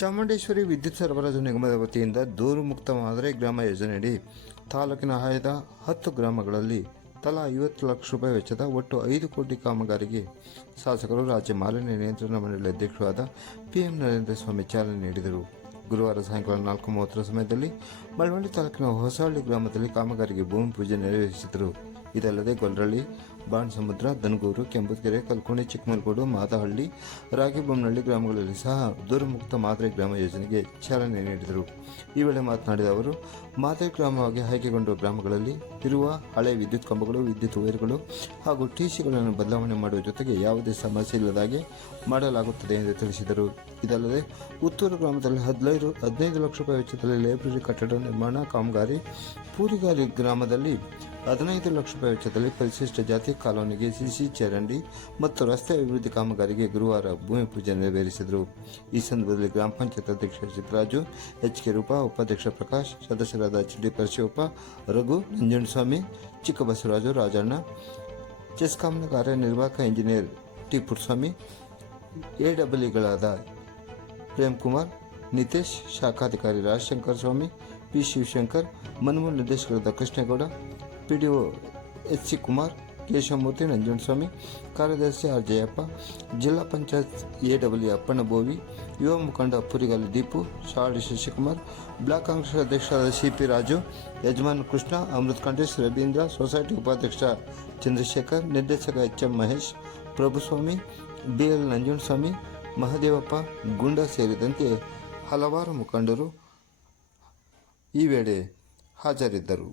ಚಾಮುಂಡೇಶ್ವರಿ ವಿದ್ಯುತ್ ಸರಬರಾಜು ನಿಗಮದ ವತಿಯಿಂದ ದೂರು ಮುಕ್ತ ಮಾದರಿ ಗ್ರಾಮ ಯೋಜನೆಯಡಿ ತಾಲೂಕಿನ ಆಯ್ದ 10 ಗ್ರಾಮಗಳಲ್ಲಿ ತಲಾ 50 ಲಕ್ಷ ರೂಪಾಯಿ ವೆಚ್ಚದ ಒಟ್ಟು 5 ಕೋಟಿ ಕಾಮಗಾರಿಗೆ ಶಾಸಕರು, ರಾಜ್ಯ ಮಾಲಿನ್ಯ ನಿಯಂತ್ರಣ ಮಂಡಳಿ ಅಧ್ಯಕ್ಷರಾದ PM ನರೇಂದ್ರ ಸ್ವಾಮಿ ಚಾಲನೆ ನೀಡಿದರು. ಗುರುವಾರ ಸಾಯಂಕಾಲ 4:30 ಸಮಯದಲ್ಲಿ ಮಳವಳ್ಳಿ ತಾಲೂಕಿನ ಹೊಸಹಳ್ಳಿ ಗ್ರಾಮದಲ್ಲಿ ಕಾಮಗಾರಿಗೆ ಭೂಮಿ ಪೂಜೆ ನೆರವೇರಿಸಿದರು. ಇದಲ್ಲದೆ ಗೊಲ್ಲರಳ್ಳಿ, ಬಾಣಸಮುದ್ರ, ದನಗೂರು, ಕೆಂಬುದಕೆರೆ, ಕಲ್ಕೋಣಿ, ಚಿಕ್ಕಮಲಗೋಡು, ಮಾದಹಳ್ಳಿ, ರಾಗಿಬೊಮ್ಮನಹಳ್ಳಿ ಗ್ರಾಮಗಳಲ್ಲಿ ಸಹ ದೂರು ಮುಕ್ತ ಮಾದರಿ ಗ್ರಾಮ ಯೋಜನೆಗೆ ಚಾಲನೆ ನೀಡಿದರು. ಈ ವೇಳೆ ಮಾತನಾಡಿದ ಅವರು, ಮಾದರಿ ಗ್ರಾಮವಾಗಿ ಆಯ್ಕೆಗೊಂಡ ಗ್ರಾಮಗಳಲ್ಲಿ ಇರುವ ಹಳೆ ವಿದ್ಯುತ್ ಕಂಬಗಳು, ವಿದ್ಯುತ್ ವೈರ್ಗಳು ಹಾಗೂ ಟಿಸಿಗಳನ್ನು ಬದಲಾವಣೆ ಮಾಡುವ ಜೊತೆಗೆ ಯಾವುದೇ ಸಮಸ್ಯೆ ಇಲ್ಲದಾಗೆ ಮಾಡಲಾಗುತ್ತದೆ ಎಂದು ತಿಳಿಸಿದರು. ಇದಲ್ಲದೆ ಉತ್ತೂರು ಗ್ರಾಮದಲ್ಲಿ 15 ಲಕ್ಷ ರೂಪಾಯಿ ವೆಚ್ಚದಲ್ಲಿ ಲೈಬ್ರರಿ ಕಟ್ಟಡ ನಿರ್ಮಾಣ ಕಾಮಗಾರಿ, ಪೂರಿಗಾಲಿ ಗ್ರಾಮದಲ್ಲಿ 15 ಲಕ್ಷ ರೂಪಾಯಿ ವೆಚ್ಚದಲ್ಲಿ ಪರಿಶಿಷ್ಟ ಜಾತಿ ಕಾಲೋನಿಗೆ ಸಿಸಿ ಚರಂಡಿ ಮತ್ತು ರಸ್ತೆ ಅಭಿವೃದ್ಧಿ ಕಾಮಗಾರಿಗೆ ಗುರುವಾರ ಭೂಮಿ ಪೂಜೆ ನೆರವೇರಿಸಿದರು. ಈ ಸಂದರ್ಭದಲ್ಲಿ ಗ್ರಾಮ ಪಂಚಾಯತ್ ಅಧ್ಯಕ್ಷ ಚಿತ್ರರಾಜು, HK ರೂಪಾ, ಉಪಾಧ್ಯಕ್ಷ ಪ್ರಕಾಶ್, ಸದಸ್ಯರಾದ HD ಪರಶಿವಪ್ಪ, ರಘು, ನಂಜುಂಡಸ್ವಾಮಿ, ಚಿಕ್ಕಬಸವರಾಜು, ರಾಜಣ್ಣ, ಚೆಸ್ಕಾಂನ ಕಾರ್ಯನಿರ್ವಾಹಕ ಇಂಜಿನಿಯರ್ T ಪುಟ್ಟಸ್ವಾಮಿ, AEಗಳಾದ ಪ್ರೇಮ್ಕುಮಾರ್, ನಿತೇಶ್, ಶಾಖಾಧಿಕಾರಿ ರಾಜಶೇಖರ ಸ್ವಾಮಿ, P ಶಿವಶಂಕರ್, ಮನ್ಮೂಲ್ ನಿರ್ದೇಶಕರಾದ ಕೃಷ್ಣೇಗೌಡ, PDO HC ಕುಮಾರ್, ಕೇಶವಮೂರ್ತಿ, ನಂಜುಂಡಸ್ವಾಮಿ, ಕಾರ್ಯದರ್ಶಿ R ಜಯಪ್ಪ, ಜಿಲ್ಲಾ ಪಂಚಾಯತ್ AW ಅಪ್ಪಣ್ಣಬೋವಿ, ಯುವ ಮುಖಂಡ ಪುರಿಗಾಲಿ ದೀಪು, ಶಾಳಿ ಶಶಿಕುಮಾರ್, ಬ್ಲಾಕ್ ಕಾಂಗ್ರೆಸ್ ಅಧ್ಯಕ್ಷರಾದ CP ರಾಜು, ಯಜಮಾನ್ ಕೃಷ್ಣ, ಅಮೃತ್ ಕಂಠೇಶ್, ರವೀಂದ್ರ, ಸೊಸೈಟಿ ಉಪಾಧ್ಯಕ್ಷ ಚಂದ್ರಶೇಖರ್, ನಿರ್ದೇಶಕ HM ಮಹೇಶ್, ಪ್ರಭುಸ್ವಾಮಿ, BL ನಂಜುಂಡಸ್ವಾಮಿ, ಮಹದೇವಪ್ಪ, ಗುಂಡ ಸೇರಿದಂತೆ ಹಲವಾರು ಮುಖಂಡರು ಈ ವೇಳೆ ಹಾಜರಿದ್ದರು.